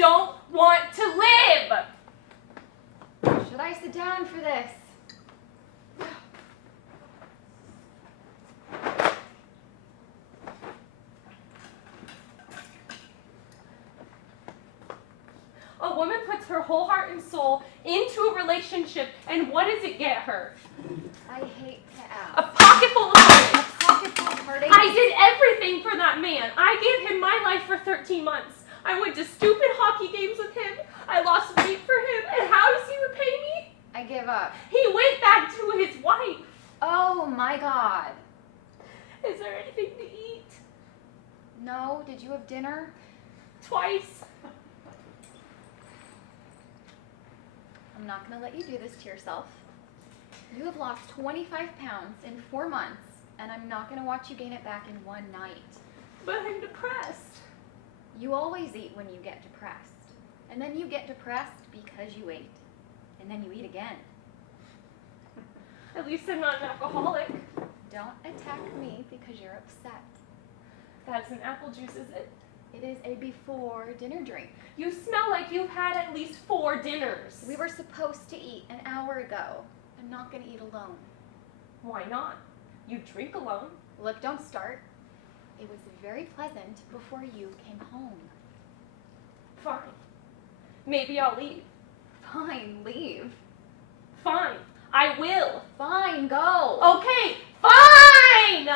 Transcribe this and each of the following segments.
don't want to live. Should I sit down for this? A woman puts her whole heart and soul into a relationship, and what does it get her? I hate to ask. A pocket full of heartache. A pocket full of heartache? I did everything for that man. I gave him my life for 13 months. I went to stupid hockey games with him. I lost weight for him, and how does he repay me? I give up. He went back to his wife. Oh my God. Is there anything to eat? No, did you have dinner? Twice. I'm not going to let you do this to yourself. You have lost 25 pounds in 4 months, and I'm not going to watch you gain it back in one night. But I'm depressed. You always eat when you get depressed. And then you get depressed because you ate. And then you eat again. At least I'm not an alcoholic. Don't attack me because you're upset. That's an apple juice, is it? It is a before dinner drink. You smell like you've had at least 4 dinners. We were supposed to eat an hour ago. I'm not going to eat alone. Why not? You drink alone. Look, don't start. It was very pleasant before you came home. Fine. Maybe I'll leave. Fine, leave. Fine. I will. Fine, go. Okay, fine!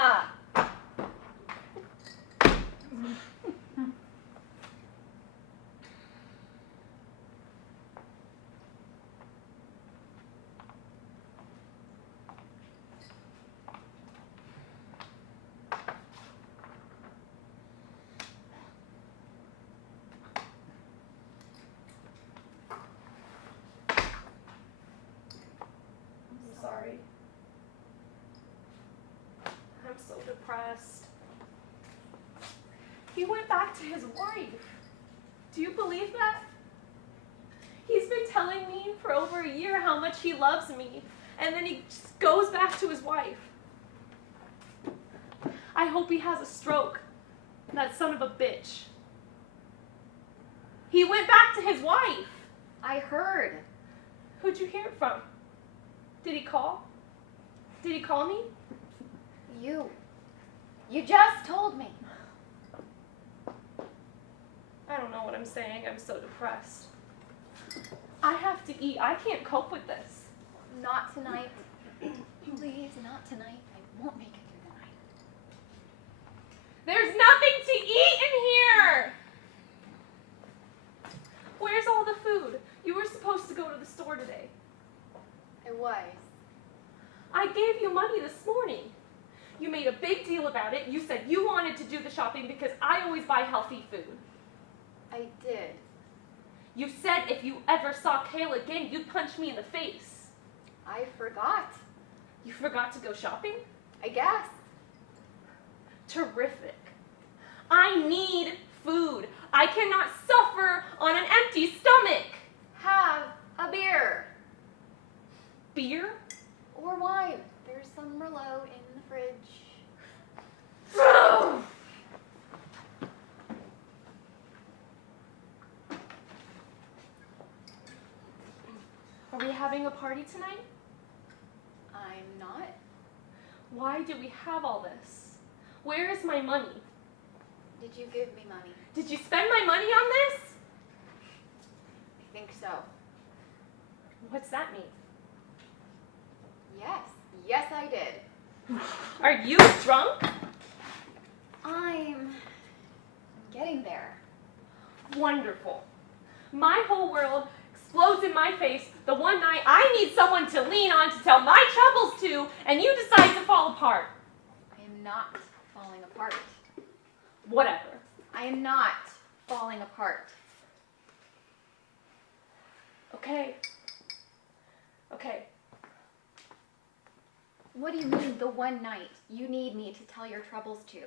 Sorry. I'm so depressed. He went back to his wife. Do you believe that? He's been telling me for over a year how much he loves me, and then he just goes back to his wife. I hope he has a stroke, that son of a bitch. He went back to his wife. I heard. Who'd you hear it from? Did he call? Did he call me? You. You just told me. I don't know what I'm saying. I'm so depressed. I have to eat. I can't cope with this. Not tonight. Please, not tonight. I won't make it through the night. There's nothing to eat in here! Where's all the food? You were supposed to go to the store today. I was. I gave you money this morning. You made a big deal about it. You said you wanted to do the shopping because I always buy healthy food. I did. You said if you ever saw Kale again, you'd punch me in the face. I forgot. You forgot to go shopping? I guess. Terrific. I need food. I cannot suffer on an empty stomach. Have a beer. Beer? Or wine. There's some Merlot in the fridge. Are we having a party tonight? I'm not. Why do we have all this? Where is my money? Did you give me money? Did you spend my money on this? I think so. What's that mean? Yes. Yes, I did. Are you drunk? I'm getting there. Wonderful. My whole world explodes in my face the one night I need someone to lean on to tell my troubles to, and you decide to fall apart. I am not falling apart. Whatever. I am not falling apart. Okay. Okay. What do you mean, the one night you need me to tell your troubles to?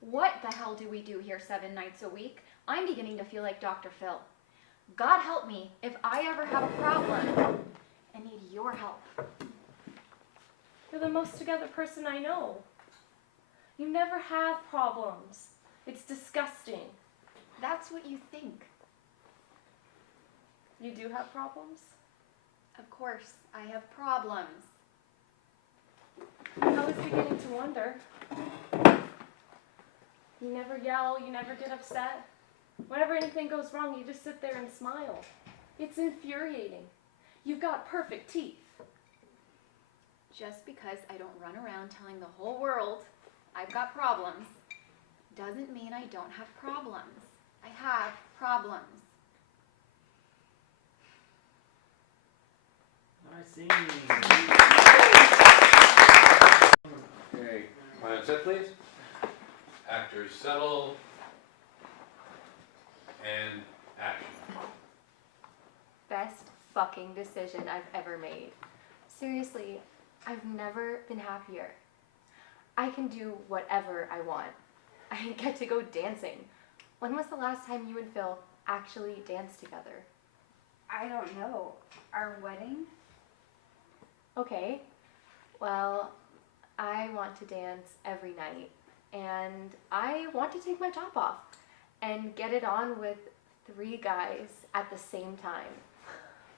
What the hell do we do here 7 nights a week? I'm beginning to feel like Dr. Phil. God help me if I ever have a problem and need your help. You're the most together person I know. You never have problems. It's disgusting. That's what you think. You do have problems? Of course, I have problems. I was beginning to wonder. You never yell, you never get upset. Whenever anything goes wrong, you just sit there and smile. It's infuriating. You've got perfect teeth. Just because I don't run around telling the whole world I've got problems doesn't mean I don't have problems. I have problems. I see. Okay, plan set please. Actors settle. And action. Best fucking decision I've ever made. Seriously, I've never been happier. I can do whatever I want. I get to go dancing. When was the last time you and Phil actually danced together? I don't know. Our wedding? Okay, well, I want to dance every night, and I want to take my top off and get it on with 3 guys at the same time,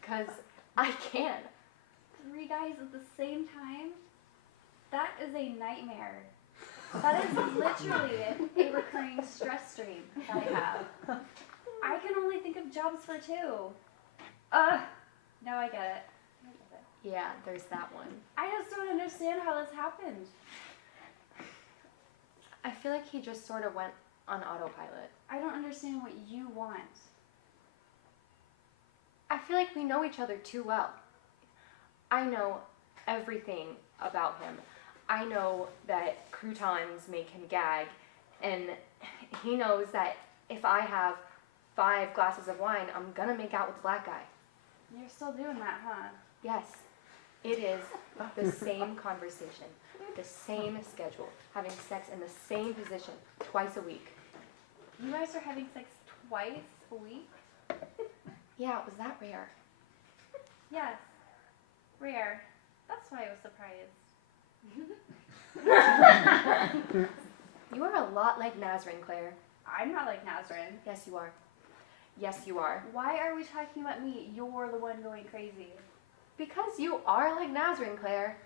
'cause I can. 3 guys at the same time? That is a nightmare. That is literally a recurring stress stream that I have. I can only think of jobs for 2. Now I get it. Yeah, there's that one. I just don't understand how this happened. I feel like he just sort of went on autopilot. I don't understand what you want. I feel like we know each other too well. I know everything about him. I know that croutons make him gag, and he knows that if I have 5 glasses of wine, I'm gonna make out with the black guy. You're still doing that, huh? Yes, it is the same conversation, the same schedule, having sex in the same position twice a week. You guys are having sex twice a week? Yeah, was that rare? Yes. Rare. That's why I was surprised. You are a lot like Nazarene, Claire. I'm not like Nazarene. Yes, you are. Yes, you are. Why are we talking about me? You're the one going crazy. Because you are like Nazarene, Claire.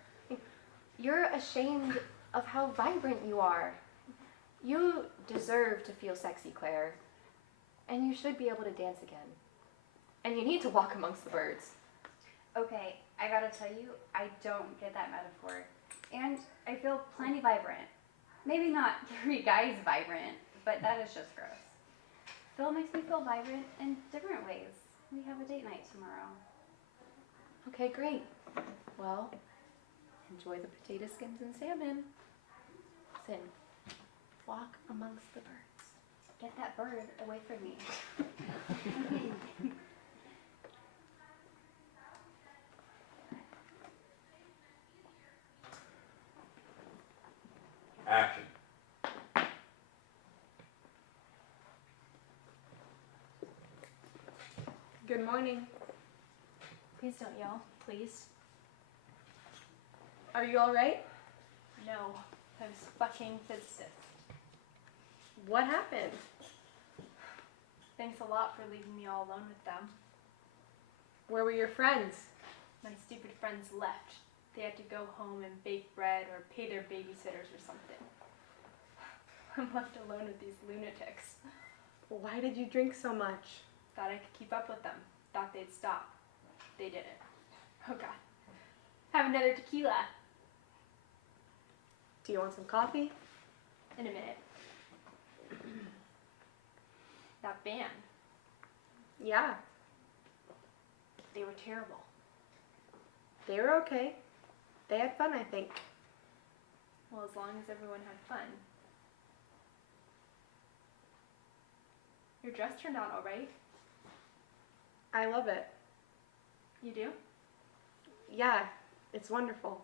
You're ashamed of how vibrant you are. You deserve to feel sexy, Claire. And you should be able to dance again. And you need to walk amongst the birds. Okay, I gotta tell you, I don't get that metaphor. And I feel plenty vibrant. Maybe not 3 guys vibrant, but that is just gross. Phil makes me feel vibrant in different ways. We have a date night tomorrow. Okay, great. Well, enjoy the potato skins and salmon. Listen, walk amongst the birds. Get that bird away from me. Action. Good morning. Please don't yell, please. Are you all right? No, those fucking physicists. What happened? Thanks a lot for leaving me all alone with them. Where were your friends? My stupid friends left. They had to go home and bake bread or pay their babysitters or something. I'm left alone with these lunatics. Why did you drink so much? Thought I could keep up with them. Thought they'd stop. They didn't. Oh God. Have another tequila. Do you want some coffee? In a minute. That band. Yeah, They were terrible. they were okay. They had fun, I think. Well, as long as everyone had fun. Your dress turned out all right. I love it. You do? Yeah, it's wonderful.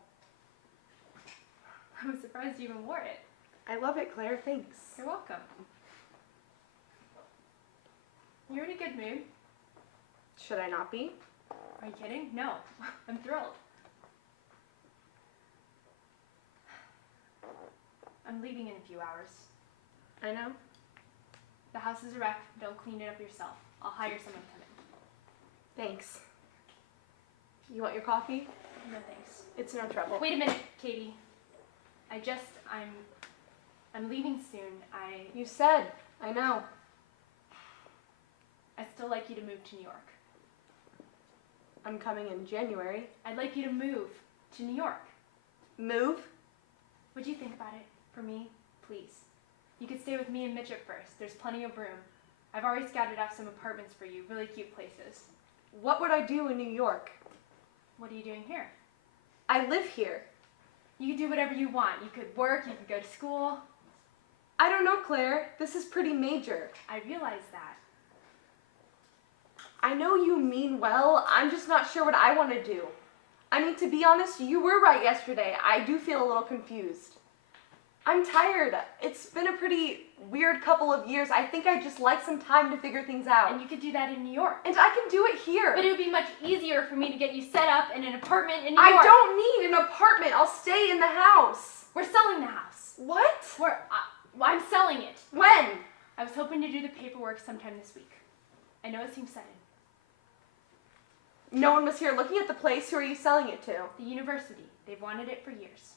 I was surprised you even wore it. I love it, Claire. Thanks. You're welcome. You're in a good mood. Should I not be? Are you kidding? No. I'm thrilled. I'm leaving in a few hours. I know. The house is a wreck. Don't clean it up yourself. I'll hire someone to come in. Thanks. You want your coffee? No thanks. It's no trouble. Wait a minute, Katie. I'm leaving soon. You said. I know. I'd still like you to move to New York. I'm coming in January. I'd like you to move to New York. Move? Would you think about it for me, please? You could stay with me and Mitch at first. There's plenty of room. I've already scouted out some apartments for you, really cute places. What would I do in New York? What are you doing here? I live here. You could do whatever you want. You could work, you could go to school. I don't know, Claire. This is pretty major. I realize that. I know you mean well. I'm just not sure what I want to do. I mean, to be honest, you were right yesterday. I do feel a little confused. I'm tired. It's been a pretty weird couple of years. I think I'd just like some time to figure things out. And you could do that in New York. And I can do it here. But it would be much easier for me to get you set up in an apartment in New I York. don't need an apartment. I'll stay in the house. We're selling the house. What? I'm selling it. When? I was hoping to do the paperwork sometime this week. I know it seems sudden. No one was here looking at the place. Who are you selling it to? The university. They've wanted it for years.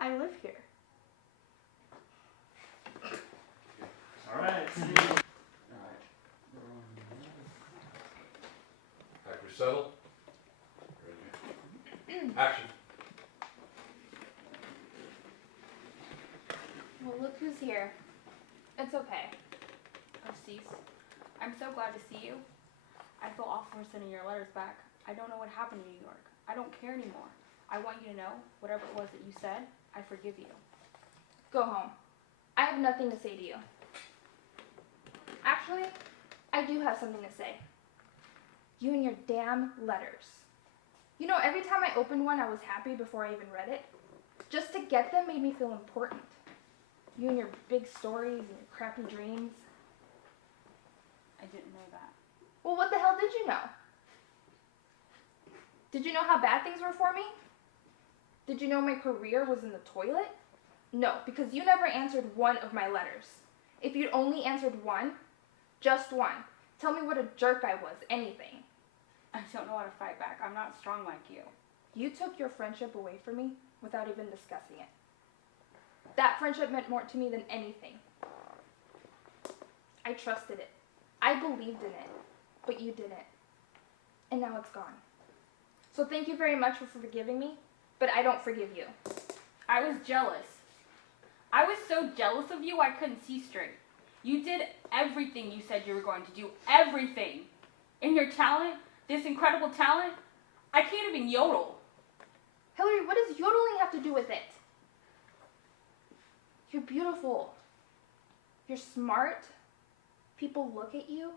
I live here. All right. Actors settle. Action. Well, look who's here. It's okay. Oh, Cease, I'm so glad to see you. I feel awful for sending your letters back. I don't know what happened in New York. I don't care anymore. I want you to know, whatever it was that you said, I forgive you. Go home. I have nothing to say to you. Actually, I do have something to say. You and your damn letters. You know, every time I opened one, I was happy before I even read it. Just to get them made me feel important. You and your big stories and your crappy dreams. I didn't know that. Well, what the hell did you know? Did you know how bad things were for me? Did you know my career was in the toilet? No, because you never answered one of my letters. If you'd only answered one, just one, tell me what a jerk I was, anything. I don't know how to fight back. I'm not strong like you. You took your friendship away from me without even discussing it. That friendship meant more to me than anything. I trusted it. I believed in it. But you didn't. And now it's gone. So thank you very much for forgiving me, but I don't forgive you. I was jealous. I was so jealous of you I couldn't see straight. You did everything you said you were going to do. Everything. And your talent, this incredible talent, I can't even yodel. Hillary, what does yodeling have to do with it? You're beautiful. You're smart. People look at you.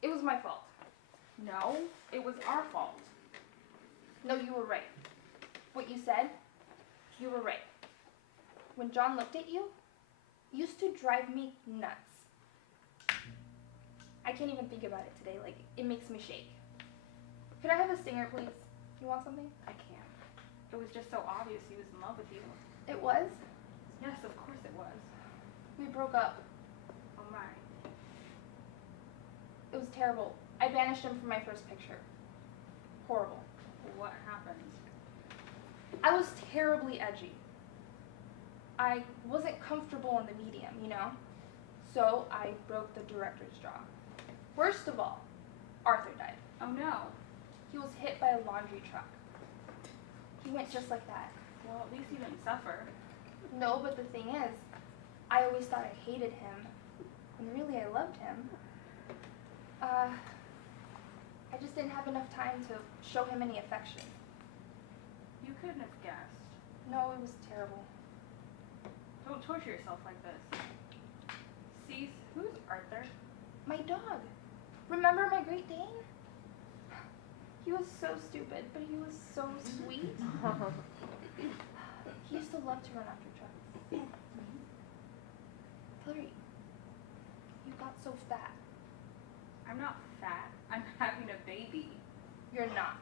It was my fault. No, it was our fault. No, you were right. What you said, you were right. When John looked at you, it used to drive me nuts. I can't even think about it today. Like, it makes me shake. Could I have a stinger, please? You want something? I can't. It was just so obvious he was in love with you. It was? Yes, of course it was. We broke up. Oh my. It was terrible. I banished him from my first picture. Horrible. What happened? I was terribly edgy. I wasn't comfortable in the medium, you know? So I broke the director's jaw. Worst of all, Arthur died. Oh no. He was hit by a laundry truck. He went just like that. Well, at least he didn't suffer. No, but the thing is, I always thought I hated him, when really I loved him. I just didn't have enough time to show him any affection. You couldn't have guessed. No, it was terrible. Don't torture yourself like this. Cease, who's Arthur? My dog. Remember my Great Dane? He was so stupid, but he was so sweet. He used to love to run after trucks. Hillary, you got so fat. I'm not fat. I'm having a baby. You're not.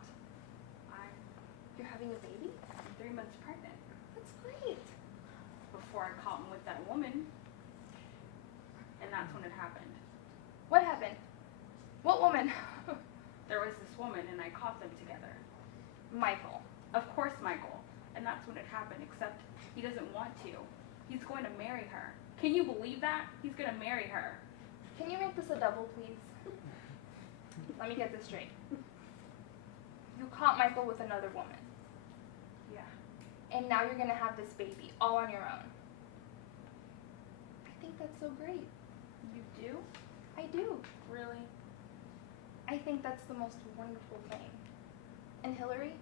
You're having a baby? I'm 3 months pregnant. That's great. Before I caught him with that woman. And that's when it happened. What happened? taught them together. Michael. Of course Michael. And that's when it happened, except he doesn't want to. He's going to marry her. Can you believe that? He's going to marry her. Can you make this a double, please? Let me get this straight. You caught Michael with another woman. Yeah. And now you're gonna have this baby all on your own. I think that's so great. You do? I do. Really? I think that's the most wonderful thing. And Hillary,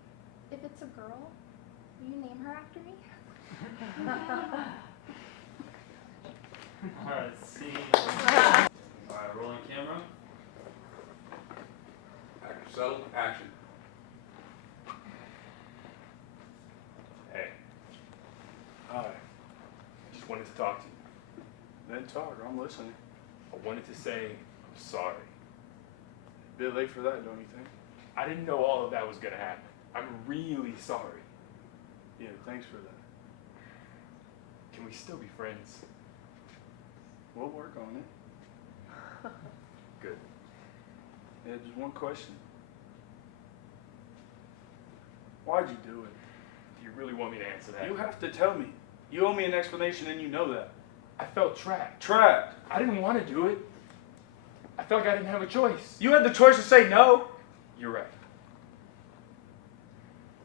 if it's a girl, will you name her after me? Alright, scene. Alright, rolling camera. Actors settle, action. Hey. Hi. I just wanted to talk to you. Then talk, I'm listening. I wanted to say I'm sorry. Bit late for that, don't you think? I didn't know all of that was gonna happen. I'm really sorry. Yeah, thanks for that. Can we still be friends? We'll work on it. Good. Yeah, just one question. Why'd you do it? Do you really want me to answer that? You have to tell me. You owe me an explanation and you know that. I felt trapped. Trapped. I didn't want to do it. I felt like I didn't have a choice. You had the choice to say no. You're right.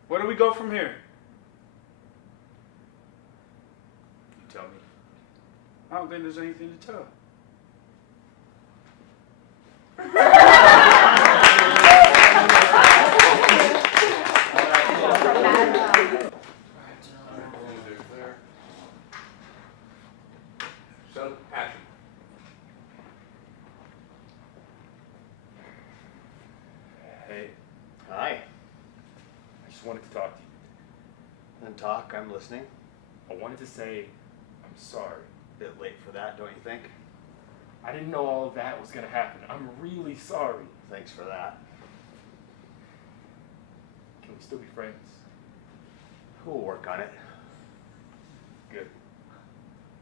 Where do we go from here? You tell me. I don't think there's anything to tell. Clear. Settle, action. Hey, Hi. I just wanted to talk to you. Then talk, I'm listening. I wanted to say I'm sorry. Bit late for that, don't you think? I didn't know all of that was gonna happen. I'm really sorry. Thanks for that. Can we still be friends? We'll work on it. Good.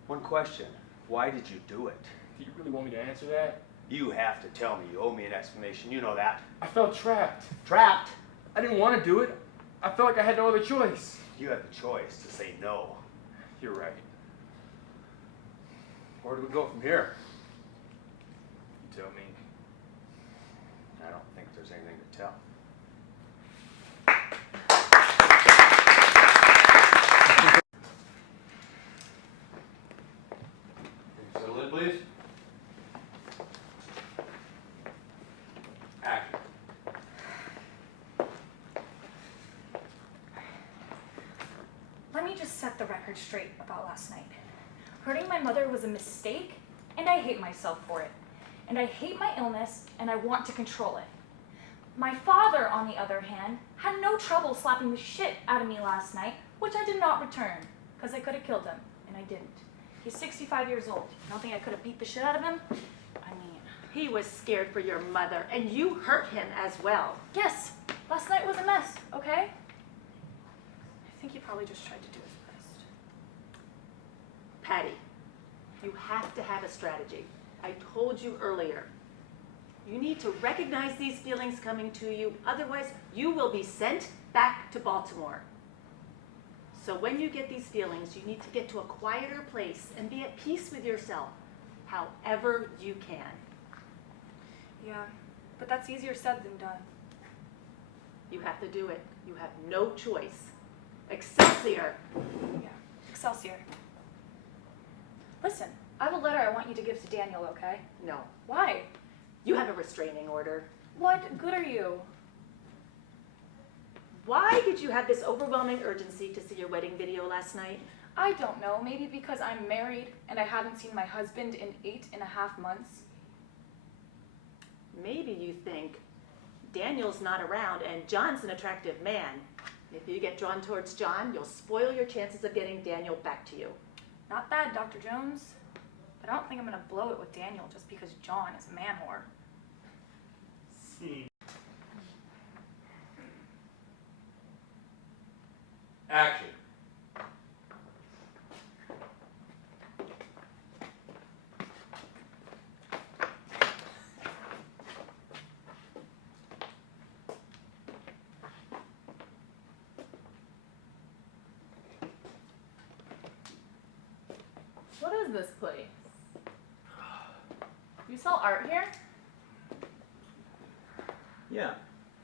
One question. Why did you do it? Do you really want me to answer that? You have to tell me. You owe me an explanation. You know that. I felt trapped. Trapped? I didn't want to do it. I felt like I had no other choice. You had the choice to say no. You're right. Where do we go from here? You tell me. I don't think there's anything to tell. Settle in, please. Action. Let me just set the record straight about last night. Hurting my mother was a mistake, and I hate myself for it. And I hate my illness, and I want to control it. My father, on the other hand, had no trouble slapping the shit out of me last night, which I did not return, because I could have killed him, and I didn't. He's 65 years old. You don't think I could have beat the shit out of him? I mean... He was scared for your mother, and you hurt him as well. Yes, last night was a mess, okay? I think he probably just tried to do his best. Patty, you have to have a strategy. I told you earlier. You need to recognize these feelings coming to you, otherwise you will be sent back to Baltimore. So when you get these feelings, you need to get to a quieter place and be at peace with yourself, however you can. Yeah, but that's easier said than done. You have to do it. You have no choice. Excelsior! Yeah, Excelsior. Listen, I have a letter I want you to give to Daniel, okay? No. Why? You have a restraining order. What good are you? Why did you have this overwhelming urgency to see your wedding video last night? I don't know. Maybe because I'm married and I haven't seen my husband in 8.5 months. Maybe you think Daniel's not around and John's an attractive man. If you get drawn towards John, you'll spoil your chances of getting Daniel back to you. Not bad, Dr. Jones. But I don't think I'm gonna blow it with Daniel just because John is a man whore. Scene. Action. What is this place? You sell art here? Yeah,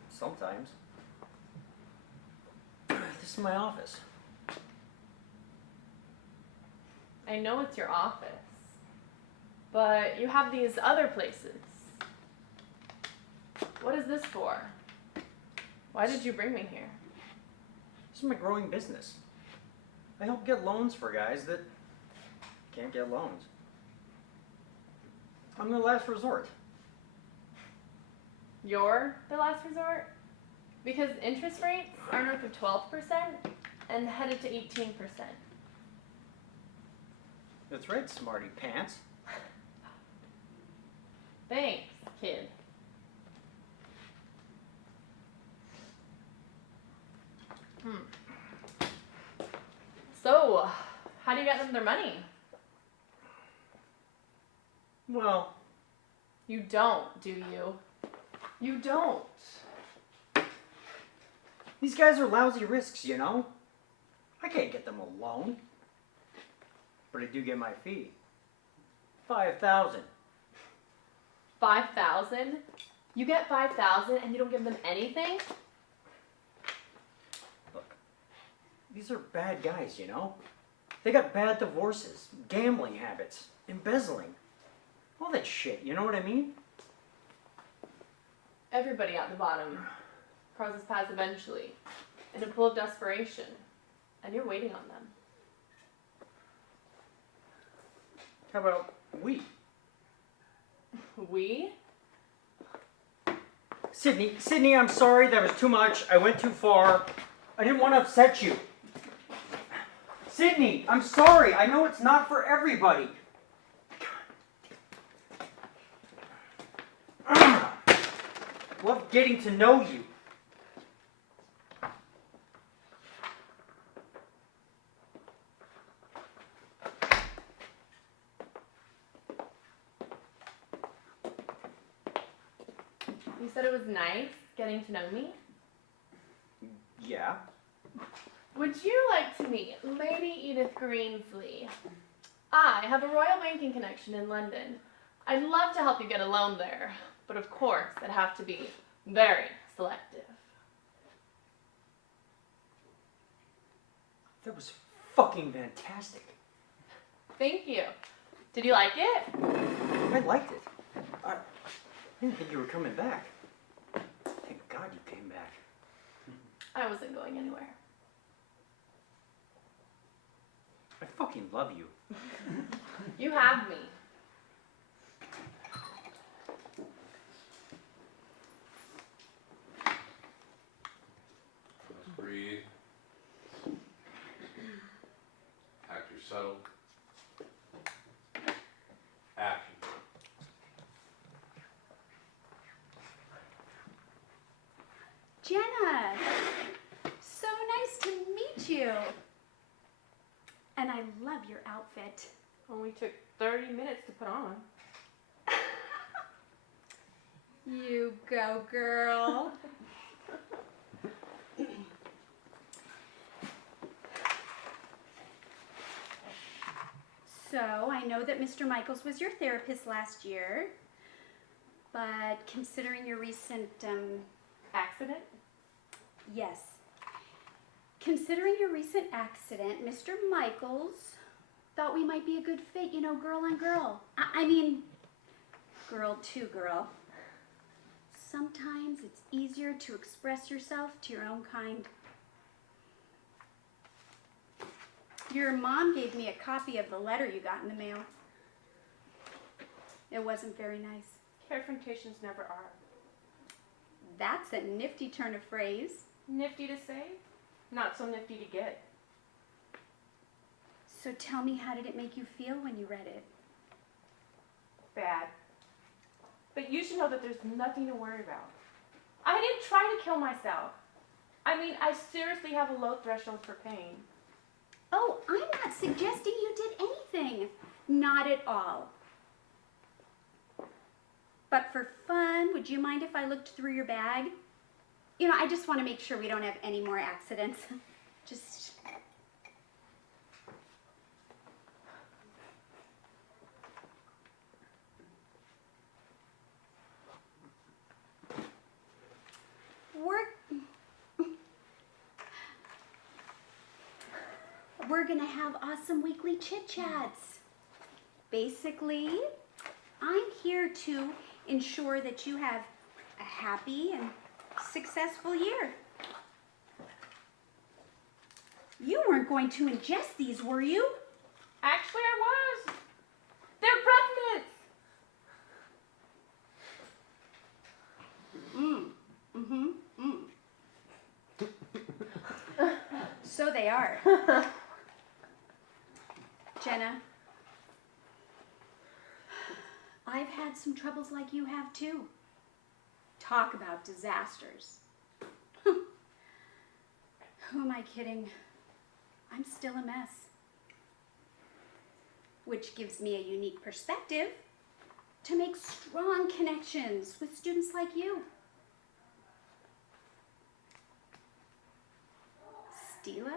sometimes. This is my office. I know it's your office, but you have these other places. What is this for? Why did you bring me here? This is my growing business. I help get loans for guys that can't get loans. I'm the last resort. You're the last resort? Because interest rates are north of 12% and headed to 18%. That's right, smarty pants. Thanks, kid. So, how do you get them their money? Well, You don't, do you? You don't. these guys are lousy risks, you know? I can't get them a loan. But I do get my fee. 5,000. 5,000? You get 5,000 and you don't give them anything? Look, these are bad guys, you know? They got bad divorces, gambling habits, embezzling. All that shit, you know what I mean? Everybody at the bottom crosses paths eventually, in a pool of desperation, and you're waiting on them. How about we? We? Sydney, I'm sorry, that was too much. I went too far. I didn't want to upset you. Sydney, I'm sorry. I know it's not for everybody. Love getting to know you. You said it was nice getting to know me? Yeah. Would you like to meet Lady Edith Greensley? I have a royal banking connection in London. I'd love to help you get a loan there, but of course, I'd have to be very selective. That was fucking fantastic. Thank you. Did you like it? I liked it. I didn't think you were coming back. Thank God you came back. I wasn't going anywhere. I fucking love you. You have me. Let's breathe. Actors settle. Action. Jenna, so nice to meet you. And I love your outfit. Only took 30 minutes to put on. You go, girl. So, I know that Mr. Michaels was your therapist last year, but considering your recent, Accident? yes. Considering your recent accident, Mr. Michaels thought we might be a good fit, you know, girl on girl. I mean, girl to girl. Sometimes it's easier to express yourself to your own kind. Your mom gave me a copy of the letter you got in the mail. It wasn't very nice. Confrontations never are. That's a nifty turn of phrase. Nifty to say, not so nifty to get. So tell me, how did it make you feel when you read it? Bad. But you should know that there's nothing to worry about. I didn't try to kill myself. I mean, I seriously have a low threshold for pain. Oh, I'm not suggesting you did anything. Not at all. But for fun, would you mind if I looked through your bag? You know, I just want to make sure we don't have any more accidents. Just... we're gonna have awesome weekly chit chats. Basically, I'm here to ensure that you have a happy and successful year. You weren't going to ingest these, were you? Actually, I was. They're breath mints. So they are. Jenna, I've had some troubles like you have too. Talk about disasters. Who am I kidding? I'm still a mess. Which gives me a unique perspective to make strong connections with students like you. Stila?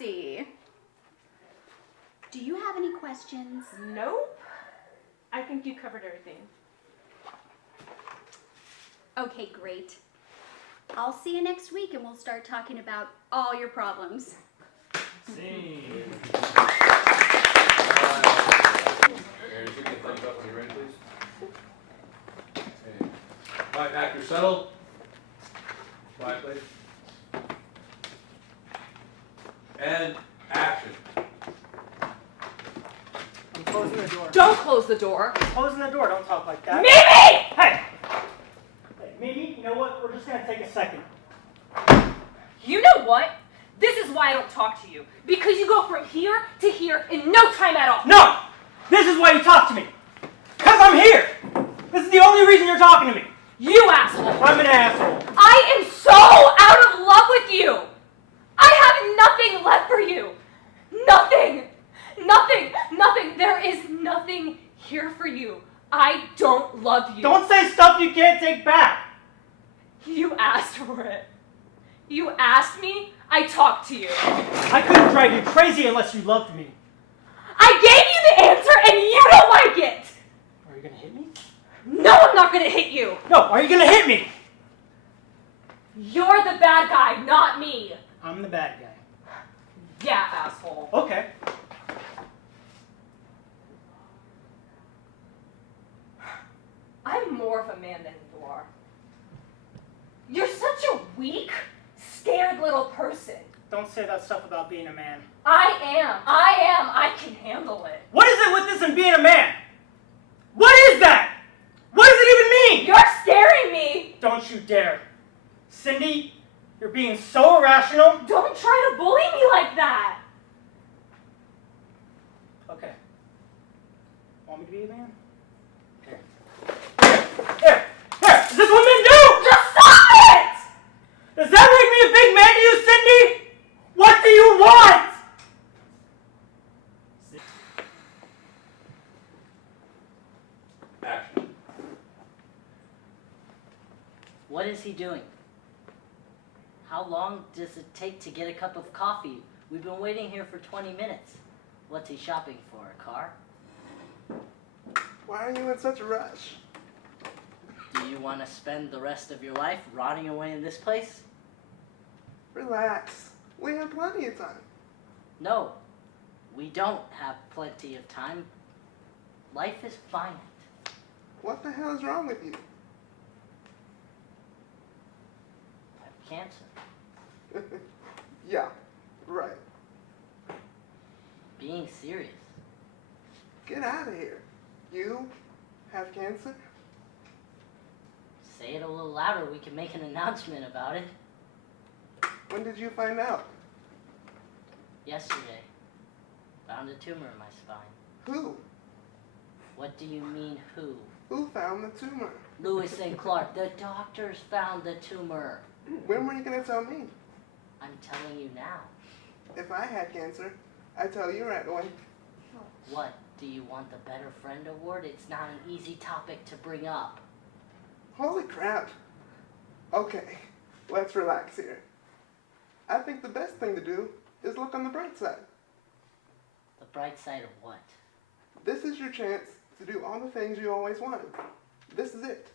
Fancy. Do you have any questions? Nope. I think you covered everything. Okay, great. I'll see you next week and we'll start talking about all your problems. Scene. Aaron, you can thumbs up when you're ready, please. Okay. All right, actors, settle. Quiet, please. And action. I'm closing the door. Don't close the door. Closing the door, don't talk like that. Mimi! Hey! Hey, Mimi, you know what? We're just gonna take a second. You know what? This is why I don't talk to you. Because you go from here to here in no time at all. No! This is why you talk to me. Because I'm here! This is the only reason you're talking to me. You asshole! I'm an asshole. I am so out of love with you! I have nothing left for you! Nothing! Nothing! Nothing! There is nothing here for you. I don't love you. Don't say stuff you can't take back. You asked for it. You asked me, I talked to you. I couldn't drive you crazy unless you loved me. I gave you the answer and you don't like it! Are you gonna hit me? No, I'm not gonna hit you! No, are you gonna hit me? You're the bad guy, not me! I'm the bad guy. Yeah, asshole. Okay. I'm more of a man than you are. You're such a weak, scared little person. Don't say that stuff about being a man. I am. I can handle it. What is it with this and being a man? What is that? What does it even mean? You're scaring me. Don't you dare. Cindy, you're being so irrational. Don't try to bully me like that. Okay. Want me to be a man? Here. Is this what men do? Just stop it! Does that make me a big man to you, Cindy? What do you want? Action. What is he doing? How long does it take to get a cup of coffee? We've been waiting here for 20 minutes. What's he shopping for, a car? Why are you in such a rush? Do you want to spend the rest of your life rotting away in this place? Relax. We have plenty of time. No, we don't have plenty of time. Life is finite. What the hell is wrong with you? I have cancer. Yeah, right. Being serious. Get out of here. You have cancer? Say it a little louder, we can make an announcement about it. When did you find out? Yesterday. Found a tumor in my spine. Who? What do you mean, who? Who found the tumor? Lewis and Clark, the doctors found the tumor. When were you going to tell me? I'm telling you now. If I had cancer, I'd tell you right away. What? Do you want the Better Friend Award? It's not an easy topic to bring up. Holy crap. Okay, let's relax here. I think the best thing to do is look on the bright side. The bright side of what? This is your chance to do all the things you always wanted. This is it.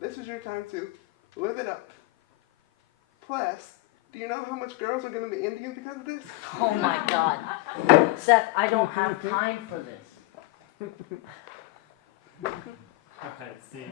This is your time to live it up. Plus, do you know how much girls are going to be Indians because of this? Oh my God. Seth, I don't have time for this. Alright, see.